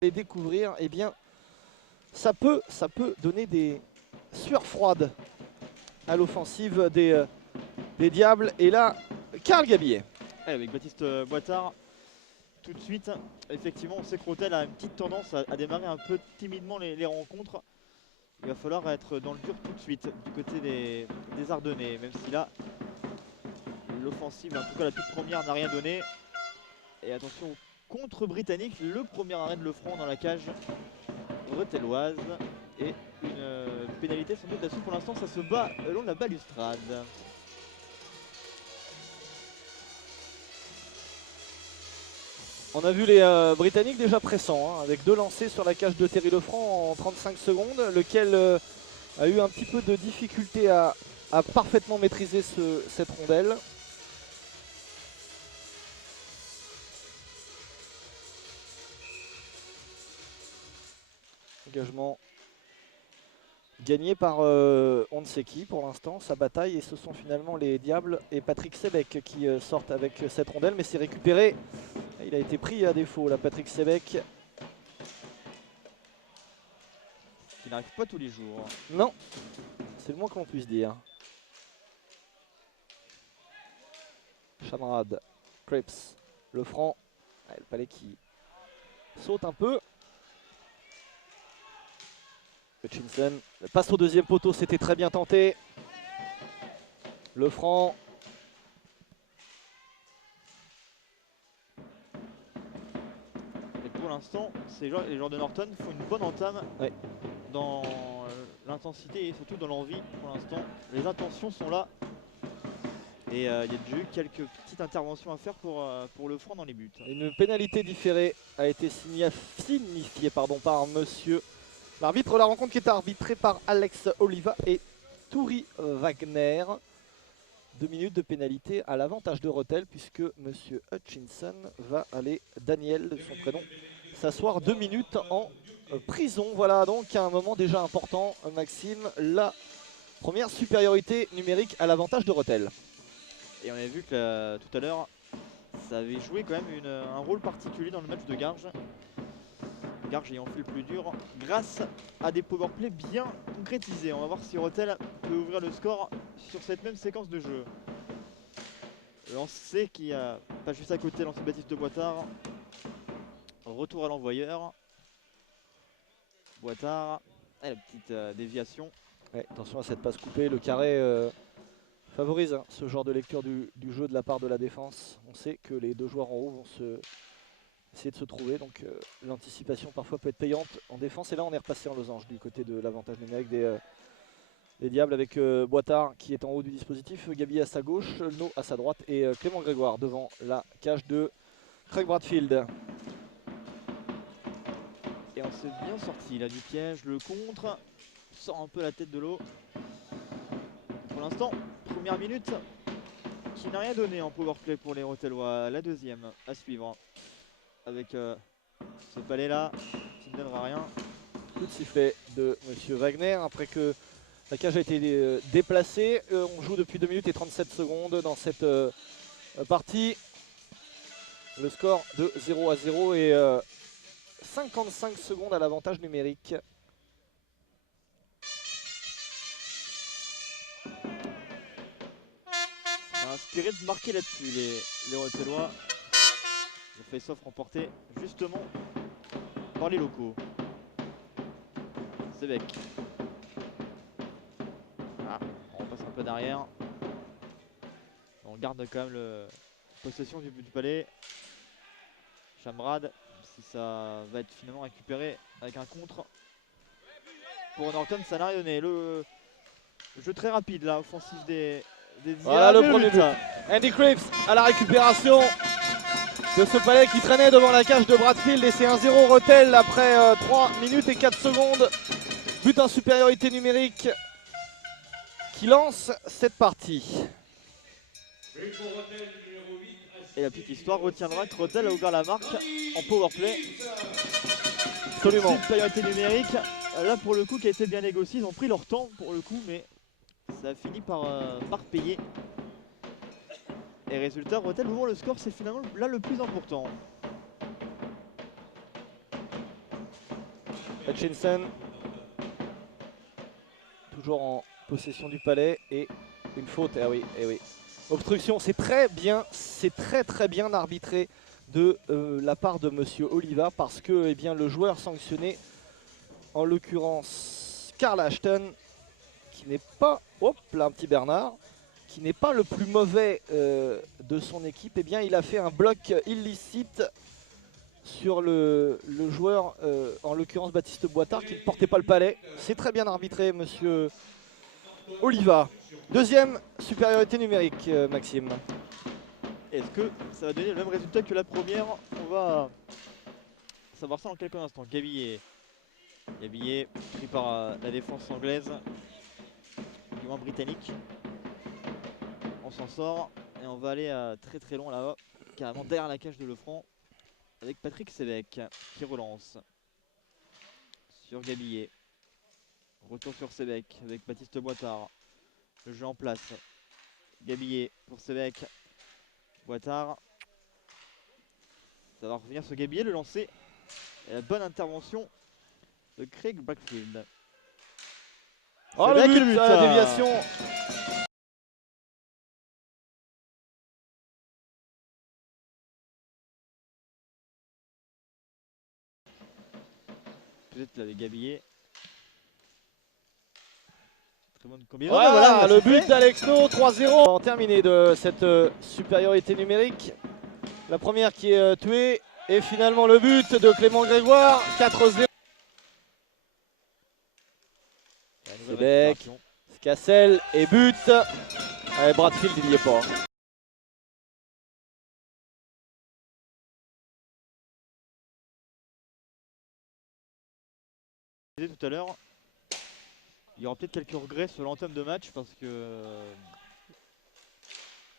les découvrir, eh bien, ça peut donner des sueurs froides à l'offensive des Diables. Et là, Karl Gabillet. Avec Baptiste Boitard, tout de suite, effectivement, on sait que Rethel a une petite tendance à démarrer un peu timidement les rencontres. Il va falloir être dans le dur tout de suite du côté des Ardennais, même si là, l'offensive, en tout cas la toute première, n'a rien donné. Et attention, contre britannique, le premier arrêt de Lefranc dans la cage rethelloise. Et une pénalité sans doute là-dessus. Pour l'instant, ça se bat le long de la balustrade. On a vu les Britanniques déjà pressants, hein, avec 2 lancers sur la cage de Thierry Lefranc en 35 secondes, lequel a eu un petit peu de difficulté à parfaitement maîtriser cette rondelle. Engagement gagné par on ne sait qui pour l'instant, sa bataille, et ce sont finalement les Diables et Patrick Sebec qui sortent avec cette rondelle, mais c'est récupéré. Il a été pris à défaut là, Patrick Sebec. Qui n'arrive pas tous les jours. Non, c'est le moins que l'on puisse dire. Chamrad, Cripps, Lefranc, le palais qui saute un peu. Hutchinson, passe au deuxième poteau, c'était très bien tenté. Lefranc. Et pour l'instant, les joueurs de Norton font une bonne entame dans l'intensité et surtout dans l'envie. Pour l'instant, les intentions sont là. Et il y a déjà eu quelques petites interventions à faire pour Lefranc dans les buts. Une pénalité différée a été signifiée par monsieur l'arbitre de la rencontre, qui est arbitré par Alex Oliva et Touri Wagner. 2 minutes de pénalité à l'avantage de Rethel, puisque monsieur Hutchinson va aller, Daniel de son prénom, s'asseoir 2 minutes en prison. Voilà donc un moment déjà important, Maxime, la première supériorité numérique à l'avantage de Rethel. Et on avait vu que tout à l'heure, ça avait joué quand même un rôle particulier dans le match de Garges. Garges ayant fait le plus dur grâce à des powerplays bien concrétisés. On va voir si Rethel peut ouvrir le score sur cette même séquence de jeu. Lancé qui a pas juste à côté, lancé Baptiste de Boitard. Retour à l'envoyeur. Boitard, la petite déviation. Ouais, attention à cette passe coupée, le carré favorise ce genre de lecture du jeu de la part de la défense. On sait que les 2 joueurs en haut vont essayer de se trouver, donc l'anticipation parfois peut être payante en défense. Et là on est repassé en losange du côté de l'avantage numérique des Diables, avec Boitard qui est en haut du dispositif, Gabi à sa gauche, No à sa droite et Clément Grégoire devant la cage de Craig Bradfield. Et on s'est bien sorti là du piège, le contre sort un peu la tête de l'eau. Pour l'instant, première minute qui n'a rien donné en powerplay pour les Rethellois. La deuxième à suivre avec ce palais là qui ne donnera rien. Coup de sifflet de monsieur Wagner après que la cage a été déplacée. On joue depuis 2 minutes et 37 secondes dans cette partie. Le score de 0-0 et 55 secondes à l'avantage numérique. On a inspiré de marquer là-dessus les Rethellois. Le face-off remporté justement par les locaux. Sebec. Ah, on passe un peu derrière. On garde quand même la possession du palais. Chamrad, si ça va être finalement récupéré avec un contre. Pour Norton, ça n'a rien donné. Le jeu très rapide là, offensif des Voilà le Diables. premier but. Andy Cripps à la récupération de ce palais qui traînait devant la cage de Bradfield, et c'est 1-0 Rethel après 3 minutes et 4 secondes. But en supériorité numérique qui lance cette partie. Et la petite histoire retiendra que Rethel a ouvert la marque en powerplay. Absolument. Supériorité numérique, là pour le coup qui a été bien négocié. Ils ont pris leur temps pour le coup, mais ça a fini par payer. Et résultat, Rethel ouvre le score, c'est finalement là le plus important. Hutchinson. Toujours en possession du palais et une faute. Ah oui, eh oui. Obstruction, c'est très bien, c'est très bien arbitré de la part de Monsieur Oliva parce que eh bien, le joueur sanctionné, en l'occurrence Karl Ashton, qui n'est pas, hop là un petit Bernard, qui n'est pas le plus mauvais de son équipe, eh bien il a fait un bloc illicite sur le joueur, en l'occurrence Baptiste Boitard, qui ne portait pas le palais. C'est très bien arbitré, Monsieur Oliva. Deuxième supériorité numérique, Maxime. Est-ce que ça va donner le même résultat que la première? On va savoir ça dans quelques instants. Gabillet pris par la défense anglaise, du moins britannique. On s'en sort et on va aller très loin là-bas, carrément derrière la cage de Lefranc, avec Patrick Sévec qui relance sur Gabillet. Retour sur Sévec avec Baptiste Boitard. Le jeu en place. Gabillet pour Sévec. Boitard. Ça va revenir sur Gabillet, le lancer. Et la bonne intervention de Craig Blackfield. Oh le but, la déviation. Peut-être là, les Gabillet. Très bonne combinaison. Voilà, le but d'Alexno, 3-0. Terminé de cette supériorité numérique. La première qui est tuée. Et finalement le but de Clément Grégoire, 4-0. Sévec, Cassel et but. Allez, Bradfield, il n'y est pas. Tout à l'heure, il y aura peut-être quelques regrets sur l'entame de match parce que...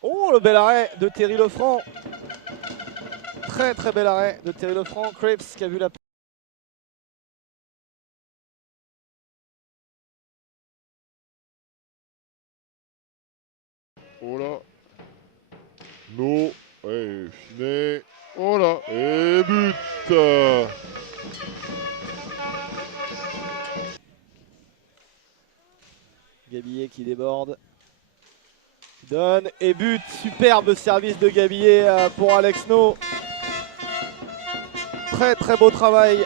Oh, le bel arrêt de Thierry Lefranc. Très bel arrêt de Thierry Lefranc. Krebs qui a vu la... Oh là. No. Et Finet. Oh là. Et but. Gabillet qui déborde. Qui donne et but. Superbe service de Gabillet pour Alexno. Très beau travail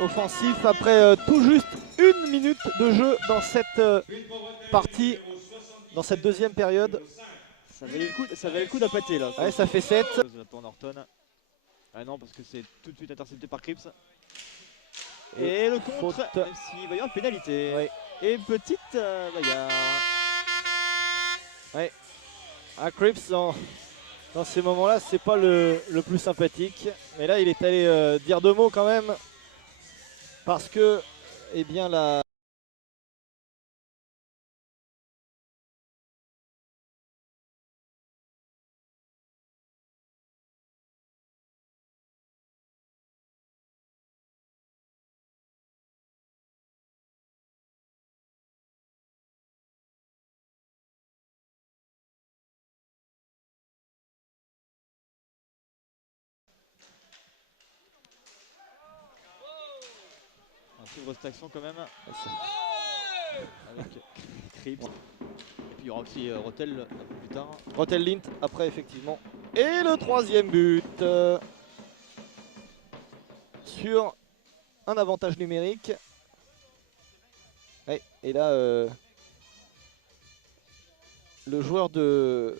offensif après tout juste 1 minute de jeu dans cette partie, dans cette deuxième période. Ça valait le coup d'appâter là. Ouais, ça fait 7. Norton. Ah non, parce que c'est tout de suite intercepté par Crips. Et le contre, même s'il va y avoir pénalité. Ouais. Et petite bagarre. Ouais. Ah, Crips dans ces moments-là, c'est pas le plus sympathique. Mais là, il est allé dire 2 mots quand même. Parce que, eh bien, la... Suivre cette action quand même avec Crips. Et puis il y aura aussi Rotel un peu plus tard. Rotel Lint après effectivement. Et le 3e but sur un avantage numérique. Ouais, et là le joueur de...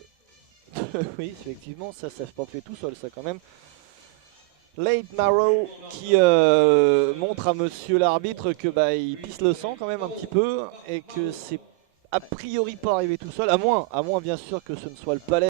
oui effectivement ça se pas fait tout seul ça quand même. Late Marrow qui montre à monsieur l'arbitre que il pisse le sang quand même un petit peu et que c'est a priori pas arrivé tout seul, à moins bien sûr que ce ne soit le palais.